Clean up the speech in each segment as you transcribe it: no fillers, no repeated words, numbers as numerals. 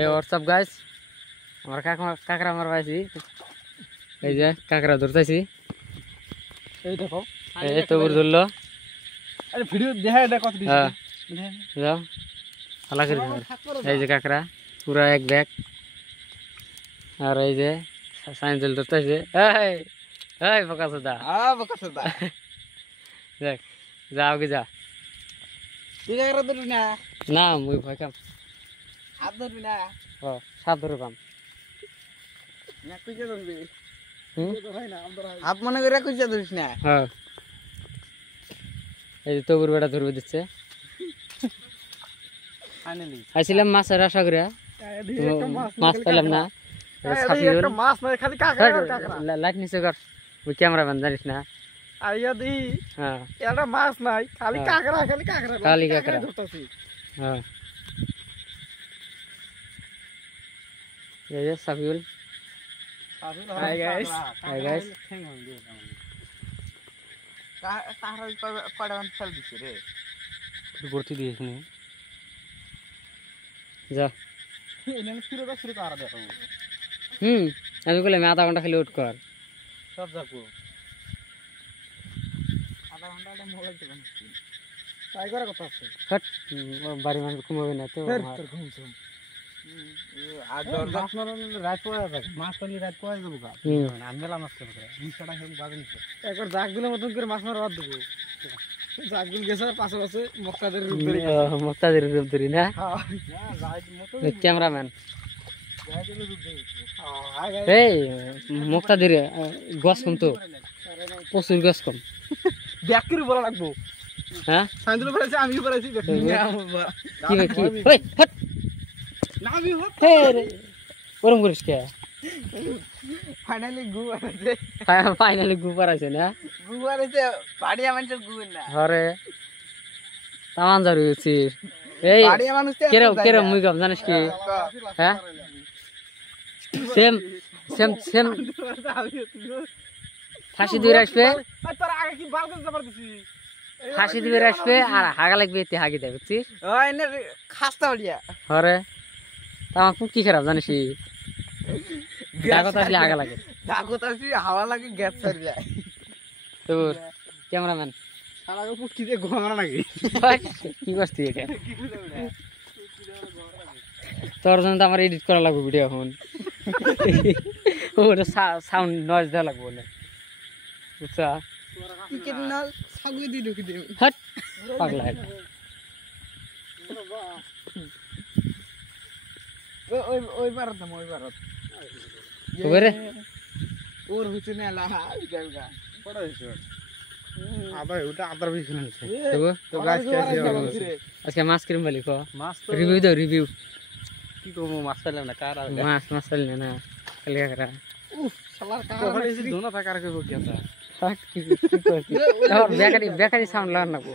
এই WhatsApp guys আমার কাকড়া মারবাইছি এই যে কাকড়া ধরতেছি এই দেখো এই তো ধরলো আরে ভিডিও দেখা এটা কত দিছি যাও হালা করে এই যে কাকড়া পুরো এক ব্যাগ আর এই যে সাইন্সেল ধরতেছে এই এই বকাসদা বকাসদা দেখ যাও কি যা তুই কাকড়া ধরবি না না মুই ভয় কাম হাত ধরবি না ও সাপ ধরে কাম না কইছে ধরবি হাত মনে করে কইছে ধরিস না হ্যাঁ এই তো বুড়াটা ধরবে দিচ্ছে ফাইনালি আইছিলাম মাছের আশা করে মাছ পেলাম না একটা মাছ নাই খালি কাকড়া লাইট নিচে কর ওই ক্যামেরাম্যান জানিস না আর ইয়া দি হ্যাঁ এটা মাছ নাই খালি কাকড়া খালি কাকড়া ধরতাছি হ্যাঁ এই যে সাফিউল হাই গাইস তাহলে কয়টা ফেল দিছে রে ভর্তি দিয়ে এখানে যা এনে শুরু করা দেখো আমি বললাম আধা ঘন্টা খালি ওয়েট কর সব যাবো আধা ঘন্টা মোবাইল টিপে নিচ্ছি ট্রাই করার কথা আছে হট বাড়ি মানুষ ঘুমাবে না তো ঘুমছুম আর মাছ মারলে রাত পড়ে যাবে মাছ পালি রাত পড়ে যাবো গা আমি মেলা মাছ করব 20 টাকা হেম বাজে নিছে একবার জাগগুলো মতন করে মাছ মারা বাদ দেবো জাগগুল গেছে পাশে মক্কাদের রূপ ধরি না হ্যাঁ জাগ মতো ক্যামেরাম্যান জাগগুলো রূপ ধরে এই মুক্তাদের গছ কম তো প্রচুর গছ কম ব্যাকরি বলা লাগবো হ্যাঁ সাইন্সুল বলেছে আমি বলেছি কি কি ওই হট না আমি হট ওরম করিস কে ফাইনালি গু আছে ফাইনালি গুপার আছে না গু আছে বাড়িয়া মানুষের গু না আরে তামান জারি হইছি এই বাড়িয়া মানুষ কেরে মুই কম জানিস কি হ্যাঁ সেম সেম সেম ফাঁসি দিয়ে রাখবে তোর আগে কি বাল করে জবর দিছি ফাঁসি দিয়ে রাখবে আর হাগা লাগবে এতে হাগি দেয় বুঝছিস ওই নে খাস্তা বাড়িয়া আরে আমার পুকি খারাপ জানিস কি জাগত আসলে হাগা লাগে জাগত আসলে হাওয়া লাগে গ্যাস ছাড় যায় তোর ক্যামেরাম্যান সারা পুকি দিয়ে ঘোমানা নাকি কি করছিস এটা তোর জন্য তো আমার এডিট করা লাগবে ভিডিও এখন ওটা সাউন্ড নয়েজ দেওয়া লাগবে বলে বুঝছা কি কি না ছাগুই দি ঢুকি দিই হট পাগলা এটা ওই ভারত না ওই ভারত ওরে ওর হইছে না লাহা বিগা বড় হইছে আবার ওটা আদার বেশি শুনছে তো গাছ কেসে আজকে মাছ কিরম বলি কো মাছ তো রিভিউ দাও রিভিউ কি করব মাছ পেলাম না কার মাছ পেলে না খালি কাকড়া উফ শালার কার হইছে দোনা থাকার কইব কি আছে হট কি করছিস আর বেকারি সাউন্ড লাগান না গো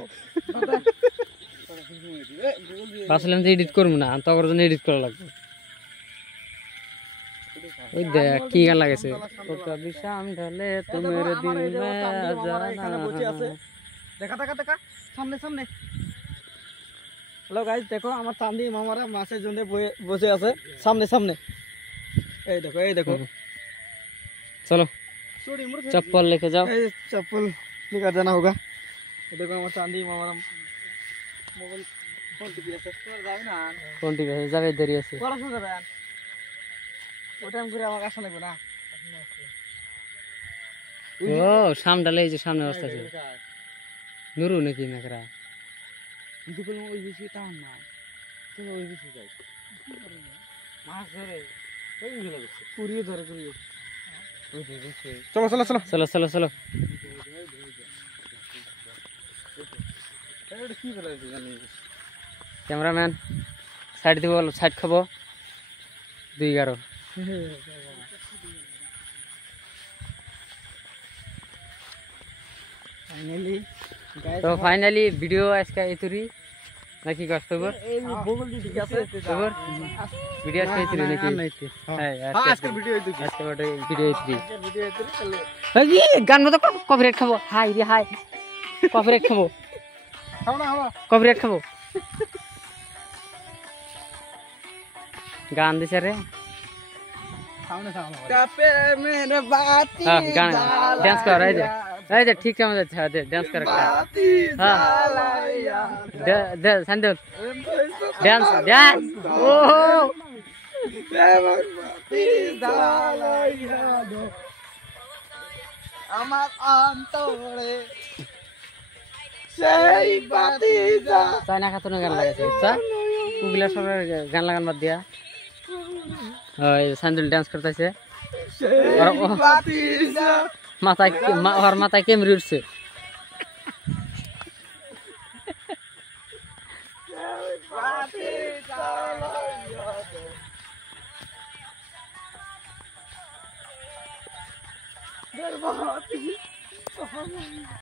আসলাম যে এডিট করব না তখন জন্য এডিট করা লাগবে ওই দেখ কি গান লাগেছে তোকা বিশাম ঢালে তোমার দিল মে জানা বসে আছে দেখা সামনে হ্যালো গাইস দেখো আমার চাঁদি মামারা মাছের জন্য বসে আছে সামনে এই দেখো চলো चप्पल लेके जाओ चप्पल लेकर जाना होगा देखो हमारे चांदी मामारा मोबाइल फोन टिपी আছে যাবে না কোন দিকে যাবে দেরি আছে পড়াশোনা যাবেন ওই টাইম করে আমাকে আসা লাগবে না ও সামনে এই যে সামনে রাস্তা আছে নুরু নাকি নাকরা কিন্তু বললাম ওই বেশি টান না তুমি ওই বেশি যাই মাছ ধরে ওই গেল পুরিয়ে ধরে পুরিয়ে চলো ক্যামেরাম্যান সাইড দিব সাইড খাবো 2:11 তো ফাইনালি ভিডিও আজকে এতুরি নাকি কষ্ট হবে ঠিক আছে ভিডিও আজকে এতুরি নাকি হ্যাঁ আজকে ভিডিও এতুরি গান মতো কপিরাইট খাবো হাই রে হাই কপিরাইট খাবো কপিরাইট খাবো গান দিছে রে সামনে কাপে মেরে বাতি গান ডান্স কর এই যে ঠিক কেমন যাচ্ছে হ্যাঁ ডান্স কর হ্যাঁ দে সান্ডল ডান্স ডান্স ও আমার অন্তরে সেই বাতি যা চায়না খাতুনের গান লাগাইছে বুঝছা ওগুলা সব গান লাগান বাদ দিয়া ওই সান্ডল ডান্স করতেছে মাথায় ওর মাথায় কেমরি উঠছে